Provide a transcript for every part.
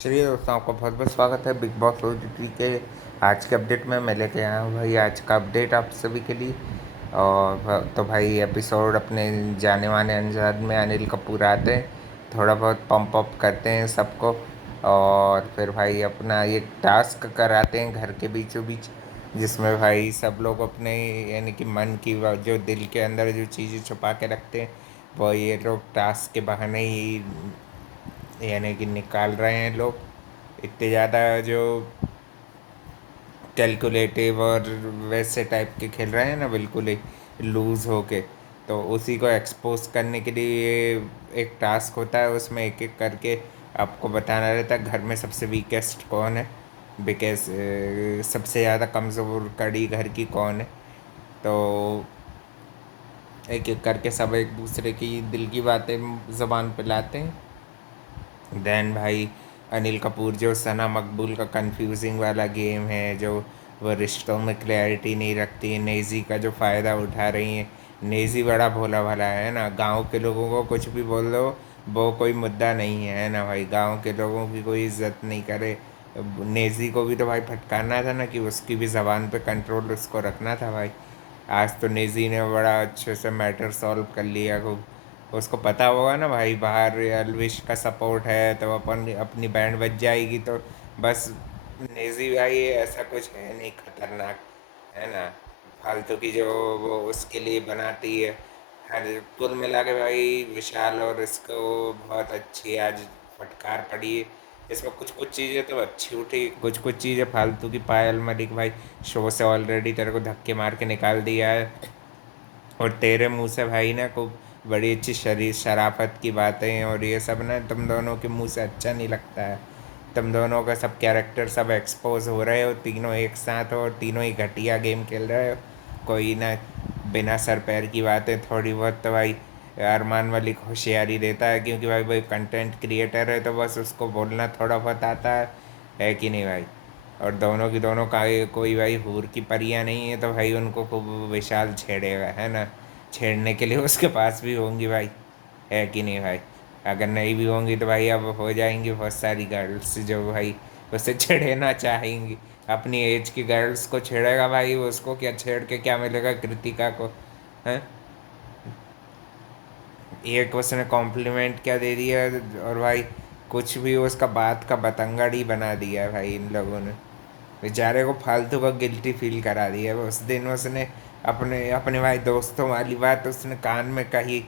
चलिए दोस्तों, आपका बहुत बहुत स्वागत है बिग बॉस ओटीटी के आज के अपडेट में। मैं लेके आया हूँ भाई आज का अपडेट आप सभी के लिए। और तो भाई एपिसोड अपने जाने माने अनजान में अनिल कपूर आते हैं, थोड़ा बहुत पंप अप करते हैं सबको, और फिर भाई अपना ये टास्क कराते हैं घर के बीचों बीच, जिसमें भाई सब लोग अपने यानी कि मन की जो दिल के अंदर जो चीज़ें छुपा के रखते हैं वो ये लोग टास्क के बहाने ही यानी कि निकाल रहे हैं लोग। इतने ज़्यादा जो कैलकुलेटिव और वैसे टाइप के खेल रहे हैं ना, बिल्कुल ही लूज़ होके। तो उसी को एक्सपोज करने के लिए ये एक टास्क होता है, उसमें एक एक करके आपको बताना रहता है घर में सबसे वीकेस्ट कौन है, बिकॉज सबसे ज़्यादा कमज़ोर कड़ी घर की कौन है। तो एक एक करके सब एक दूसरे की दिल की बातें ज़बान पे लाते हैं। देन भाई अनिल कपूर जो सना मकबूल का कंफ्यूजिंग वाला गेम है, जो वो रिश्तों में क्लैरिटी नहीं रखती है, नेज़ी का जो फ़ायदा उठा रही हैं। नेज़ी बड़ा भोला भाला है ना, गांव के लोगों को कुछ भी बोल दो वो कोई मुद्दा नहीं है ना भाई, गांव के लोगों की कोई इज्जत नहीं करे। नेज़ी को भी तो भाई फटकारना था ना, कि उसकी भी ज़बान पे कंट्रोल उसको रखना था भाई। आज तो नेज़ी ने बड़ा अच्छे से मैटर सॉल्व कर लिया खूब। उसको पता होगा ना भाई, बाहर अलविश का सपोर्ट है तो अपन अपनी बैंड बज जाएगी, तो बस नेज़ी भाई ऐसा कुछ है नहीं खतरनाक, है ना, फालतू की जो वो उसके लिए बनाती है। हर कुल मिला के भाई विशाल और इसको बहुत अच्छी आज फटकार पड़ी है। इसमें कुछ कुछ चीज़ें तो अच्छी उठी, कुछ कुछ चीज़ें फालतू की। पायल मलिक भाई शो से ऑलरेडी तेरे को धक्के मार के निकाल दिया है, और तेरे मुंह से भाई ना खूब बड़ी अच्छी शरीर शराफत की बातें, और ये सब ना तुम दोनों के मुंह से अच्छा नहीं लगता है। तुम दोनों का सब कैरेक्टर सब एक्सपोज हो रहे हो, तीनों एक साथ हो और तीनों ही घटिया गेम खेल रहे हो। कोई ना बिना सर पैर की बातें, थोड़ी बहुत तो भाई अरमान मलिक होशियारी देता है, क्योंकि भाई भाई कंटेंट क्रिएटर है तो बस उसको बोलना थोड़ा बहुत आता है कि नहीं भाई। और दोनों की दोनों का कोई भाई हूर की परियां नहीं है, तो भाई उनको खूब विशाल छेड़ेगा, है ना। छेड़ने के लिए उसके पास भी होंगी भाई, है कि नहीं भाई। अगर नहीं भी होंगी तो भाई अब हो जाएंगी बहुत सारी गर्ल्स जो भाई उसे छेड़ना चाहेंगी। अपनी एज की गर्ल्स को छेड़ेगा भाई, उसको क्या छेड़ के क्या मिलेगा कृतिका को, हैं। एक उसने कॉम्प्लीमेंट क्या दे दिया, और भाई कुछ भी उसका बात का बतंगड़ ही बना दिया है भाई इन लोगों ने। बेचारे को फालतू का गिल्टी फील करा दिया है। उस दिन उसने अपने अपने भाई दोस्तों वाली बात उसने कान में कही।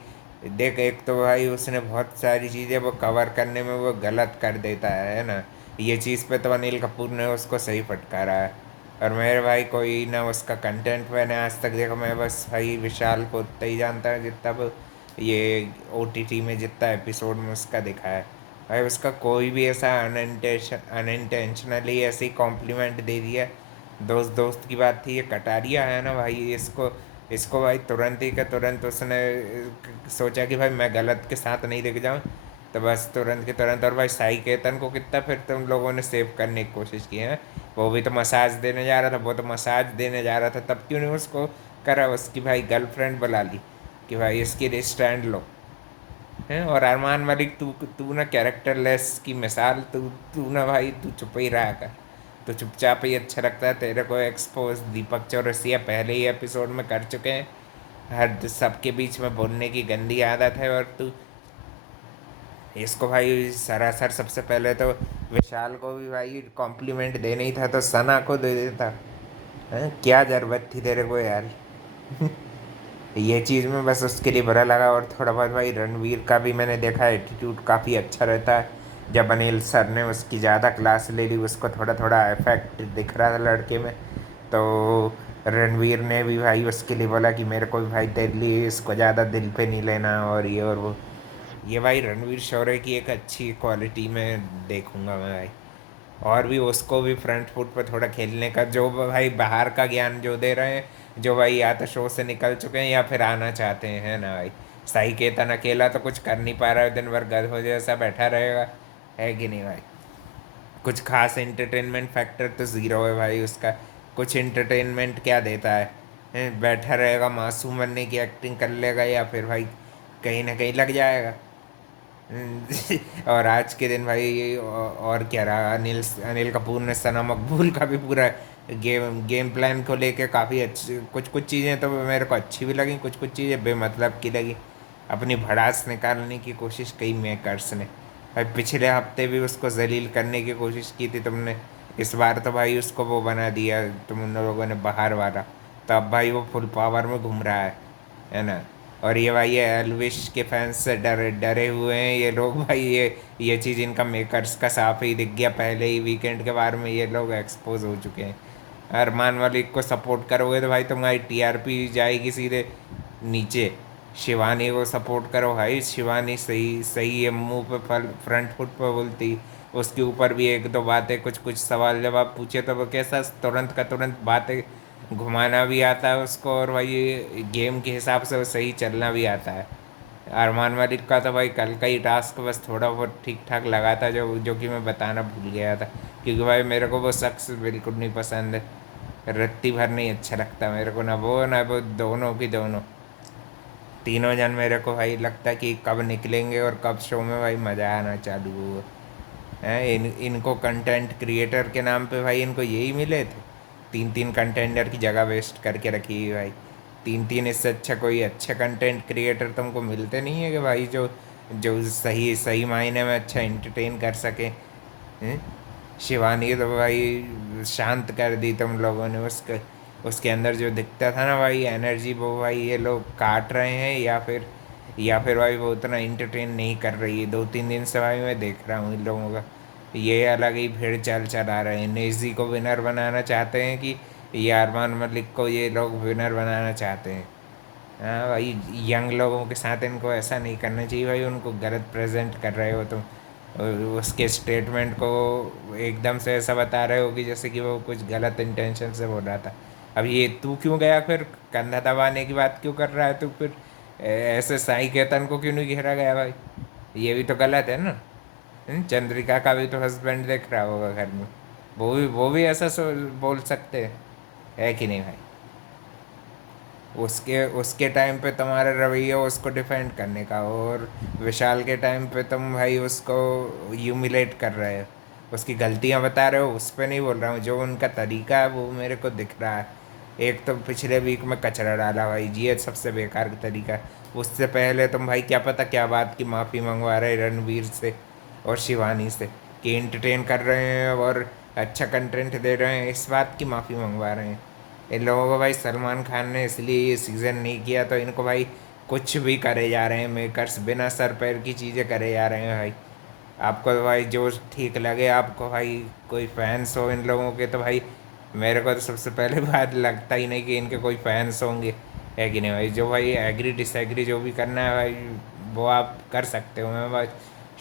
देख, एक तो भाई उसने बहुत सारी चीज़ें वो कवर करने में वो गलत कर देता है ना। ये चीज़ पे तो अनिल कपूर ने उसको सही फटकारा है। और मेरे भाई कोई ना उसका कंटेंट मैंने आज तक देखा, मैं बस भाई विशाल को उतना ही जानता है जितना वो ये ओटीटी में जितना एपिसोड में उसका दिखा है। भाई उसका कोई भी ऐसा अनइंटेंशनली ऐसी कॉम्प्लीमेंट दे दिया। दोस्त दोस्त की बात थी, ये कटारिया है ना भाई, इसको इसको भाई तुरंत ही का तुरंत उसने सोचा कि भाई मैं गलत के साथ नहीं दिख जाऊँ, तो बस तुरंत के तुरंत। और भाई साई केतन को कितना फिर तुम लोगों ने सेव करने की कोशिश की है। वो भी तो मसाज देने जा रहा था, वो तो मसाज देने जा रहा था, तब क्यों नहीं उसको करा, उसकी भाई गर्लफ्रेंड बुला ली कि भाई इसकी स्टैंड लो, हैं। और अरमान मलिक, तू तू ना कैरेक्टर लेस की मिसाल, तू तू ना भाई तू चुप ही रहा कर। तो चुपचाप ही अच्छा लगता है तेरे को एक्सपोज। दीपक चौरसिया पहले ही एपिसोड में कर चुके हैं, हर सबके बीच में बोलने की गंदी आदत है, और तू इसको भाई सरासर सबसे पहले तो विशाल को भी भाई कॉम्प्लीमेंट देना ही था तो सना को दे देता, हैं। क्या ज़रूरत थी तेरे को यार। ये चीज़ में बस उसके लिए बुरा लगा। और थोड़ा बहुत भाई रणवीर का भी मैंने देखा, एटीट्यूड काफ़ी अच्छा रहता है। जब अनिल सर ने उसकी ज़्यादा क्लास ले ली, उसको थोड़ा थोड़ा इफेक्ट दिख रहा था लड़के में, तो रणवीर ने भी भाई उसके लिए बोला कि मेरे को भी भाई तेरे लिए इसको ज़्यादा दिल पे नहीं लेना, और ये और वो। ये भाई रणवीर शौर्य की एक अच्छी क्वालिटी में देखूंगा मैं भाई। और भी उसको भी फ्रंट फुट पर थोड़ा खेलने का, जो भाई बाहर का ज्ञान जो दे रहे हैं, जो भाई या तो शो से निकल चुके हैं या फिर आना चाहते हैं, है ना भाई। साई केतन अकेला तो कुछ कर नहीं पा रहा है, दिन भर गधों जैसा बैठा रहेगा, है कि नहीं भाई। कुछ खास एंटरटेनमेंट फैक्टर तो ज़ीरो है भाई उसका। कुछ एंटरटेनमेंट क्या देता है, बैठा रहेगा मासूम बनने की एक्टिंग कर लेगा, या फिर भाई कहीं ना कहीं लग जाएगा। और आज के दिन भाई और क्या रहा, अनिल अनिल कपूर ने सना मकबूल का भी पूरा गेम गेम प्लान को लेके काफ़ी अच्छी, कुछ कुछ चीज़ें तो मेरे को अच्छी भी लगी, कुछ कुछ चीज़ें बेमतलब की लगी। अपनी भड़ास निकालने की कोशिश की मेकर्स ने। भाई पिछले हफ्ते भी उसको जलील करने की कोशिश की थी तुमने, इस बार तो भाई उसको वो बना दिया तुम उन लोगों ने बाहर वाला। तो अब भाई वो फुल पावर में घूम रहा है ना। और ये भाई ये एल्विश के फैंस से डरे डरे हुए हैं ये लोग भाई, ये चीज़ इनका मेकर्स का साफ ही दिख गया पहले ही वीकेंड के बारे में, ये लोग एक्सपोज हो चुके हैं। अरमान मलिक को सपोर्ट करोगे तो भाई तुम्हारी टीआरपी जाएगी सीधे नीचे। शिवानी को सपोर्ट करो भाई, शिवानी सही सही है, मुंह पे फल फ्रंट फुट पे बोलती। उसके ऊपर भी एक दो बातें, कुछ कुछ सवाल जवाब पूछे तो वो कैसा तुरंत का तुरंत बातें घुमाना भी आता है उसको, और भाई गेम के हिसाब से वो सही चलना भी आता है। अरमान मलिक का तो भाई कल का ही टास्क बस थोड़ा बहुत ठीक ठाक लगा था, जो जो कि मैं बताना भूल गया था, क्योंकि भाई मेरे को वो शख्स बिल्कुल नहीं पसंद है। रत्ती भर नहीं अच्छा लगता मेरे को, ना वो दोनों की दोनों तीनों जन मेरे को भाई लगता है कि कब निकलेंगे और कब शो में भाई मज़ा आना चालू हुआ है। इनको कंटेंट क्रिएटर के नाम पे भाई इनको यही मिले थे, तीन तीन कंटेंडर की जगह वेस्ट करके रखी है भाई। तीन तीन, इससे अच्छा कोई अच्छे कंटेंट क्रिएटर तुमको मिलते नहीं है कि भाई जो जो सही सही मायने में अच्छा इंटरटेन कर सके। हैं? शिवानी तो भाई शांत कर दी तुम लोगों ने, उसके उसके अंदर जो दिखता था ना भाई एनर्जी, वो भाई ये लोग काट रहे हैं, या फिर भाई वो उतना इंटरटेन नहीं कर रही है। 2-3 दिन से भाई मैं देख रहा हूँ इन लोगों का, ये अलग ही भीड़ चाल चला रहे हैं। नेजी को विनर बनाना चाहते हैं कि ये अरमान मलिक को ये लोग विनर बनाना चाहते हैं। हाँ भाई, यंग लोगों के साथ इनको ऐसा नहीं करना चाहिए भाई, उनको गलत प्रेजेंट कर रहे हो तुम। उसके स्टेटमेंट को एकदम से ऐसा बता रहे हो कि जैसे कि वो कुछ गलत इंटेंशन से बोल रहा था। अब ये तू क्यों गया फिर, कंधा दबाने की बात क्यों कर रहा है तू फिर, ऐसे साई केतन को क्यों नहीं घेरा गया भाई, ये भी तो गलत है ना। चंद्रिका का भी तो हस्बैंड देख रहा होगा घर में, वो भी ऐसा बोल सकते हैं, है कि नहीं भाई। उसके उसके टाइम पे तुम्हारा रवैया उसको डिफेंड करने का, और विशाल के टाइम पे तुम भाई उसको ह्यूमिलेट कर रहे हो, उसकी गलतियां बता रहे हो, उस पर नहीं बोल रहा हूँ, जो उनका तरीका है वो मेरे को दिख रहा है। एक तो पिछले वीक में कचरा डाला भाई, ये सबसे बेकार तरीका है। उससे पहले तुम भाई क्या पता क्या बात की माफ़ी मंगवा रहे रणवीर से और शिवानी से, कि इंटरटेन कर रहे हैं और अच्छा कंटेंट दे रहे हैं, इस बात की माफ़ी मंगवा रहे हैं। इन लोगों को भाई सलमान खान ने इसलिए ये सीज़न नहीं किया, तो इनको भाई कुछ भी करे जा रहे हैं मेकर्स, बिना सर पैर की चीज़ें करे जा रहे हैं भाई। आपको तो भाई जो ठीक लगे आपको भाई, कोई फैंस हो इन लोगों के तो भाई, मेरे को तो सबसे पहले बात लगता ही नहीं कि इनके कोई फैंस होंगे, है कि नहीं भाई। जो भाई एग्री डिसएग्री जो भी करना है भाई, वो आप कर सकते हो। मैं भाई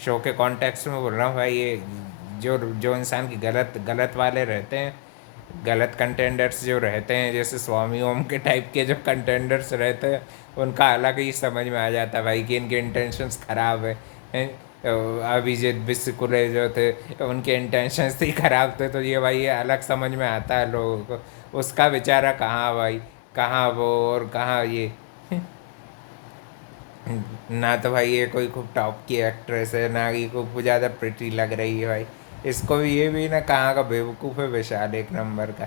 शो के कॉन्टेक्स्ट में बोल रहा हूँ भाई, ये जो जो इंसान की गलत गलत वाले रहते हैं, गलत कंटेंडर्स जो रहते हैं, जैसे स्वामी ओम के टाइप के जो कंटेंडर्स रहते हैं, उनका अलग ही समझ में आ जाता है भाई कि इनके इंटेंशंस ख़राब हैं। अभिजीत बिस्कुले जो थे, उनके इंटेंशंस ही ख़राब थे, तो ये भाई ये अलग समझ में आता है लोगों को। उसका बेचारा कहाँ भाई, कहाँ वो और कहाँ ये। ना तो भाई ये कोई खूब टॉप की एक्ट्रेस है, ना ही खूब ज़्यादा प्रिटी लग रही है भाई। इसको भी ये भी ना कहाँ का बेवकूफ़ है विशाल, एक नंबर का।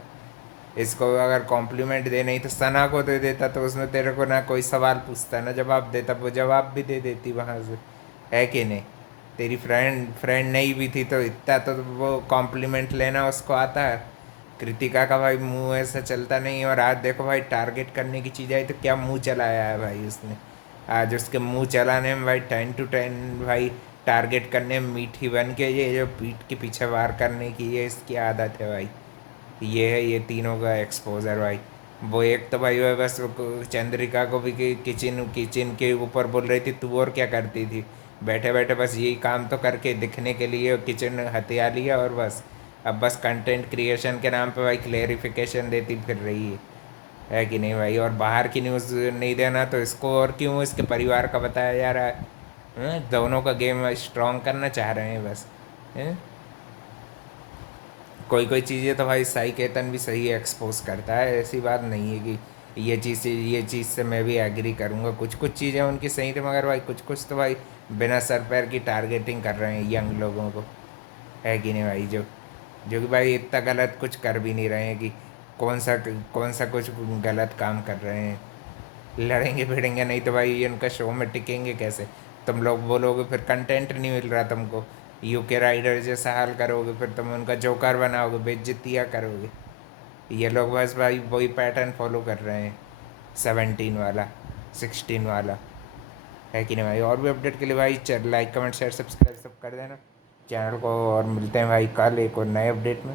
इसको अगर कॉम्प्लीमेंट देना ही तो सना को दे देता, तो उसमें तेरे को ना कोई सवाल पूछता ना जवाब देता, वो जवाब भी दे देती वहाँ से, है कि नहीं। तेरी फ्रेंड फ्रेंड नहीं भी थी तो इतना तो वो कॉम्प्लीमेंट लेना उसको आता है। कृतिका का भाई मुंह ऐसा चलता नहीं है, और आज देखो भाई टारगेट करने की चीज़ आई तो क्या मुंह चलाया है भाई उसने। आज उसके मुंह चलाने में भाई 10 to 10 भाई, टारगेट करने में मीठी बन के, ये जो पीठ के पीछे वार करने की ये इसकी आदत है भाई। ये है ये तीनों का एक्सपोजर भाई। वो एक तो भाई वो बस वो चंद्रिका को भी किचन किचन के ऊपर बोल रही थी, तू और क्या करती थी, बैठे बैठे बस यही काम तो करके दिखने के लिए किचन हथिया लिया, और बस अब बस कंटेंट क्रिएशन के नाम पे भाई क्लेरिफिकेशन देती फिर रही है कि नहीं भाई। और बाहर की न्यूज़ नहीं देना तो इसको और क्यों इसके परिवार का बताया जा रहा है। दोनों का गेम स्ट्रॉन्ग करना चाह रहे हैं बस। हैं? कोई कोई चीज़ें तो भाई साई केतन भी सही एक्सपोज करता है, ऐसी बात नहीं है कि ये चीज़ से मैं भी एग्री करूँगा, कुछ कुछ चीज़ें उनकी सही थी, मगर भाई कुछ कुछ तो भाई बिना सर पैर की टारगेटिंग कर रहे हैं यंग लोगों को, है कि नहीं भाई? जो जो कि भाई इतना गलत कुछ कर भी नहीं रहे हैं कि कौन सा कुछ गलत काम कर रहे हैं। लड़ेंगे भिड़ेंगे नहीं तो भाई इनका शो में टिकेंगे कैसे? तुम लोग बोलोगे फिर कंटेंट नहीं मिल रहा तुमको, यूके राइडर जैसा हाल करोगे, फिर तुम उनका जोकर बनाओगे, बेइज्जतियाँ करोगे। ये लोग बस भाई वही पैटर्न फॉलो कर रहे हैं, 17 वाला, 16 वाला, है कि नहीं भाई? और भी अपडेट के लिए भाई लाइक कमेंट शेयर सब्सक्राइब सब कर देना चैनल को, और मिलते हैं भाई कल एक और नए अपडेट में।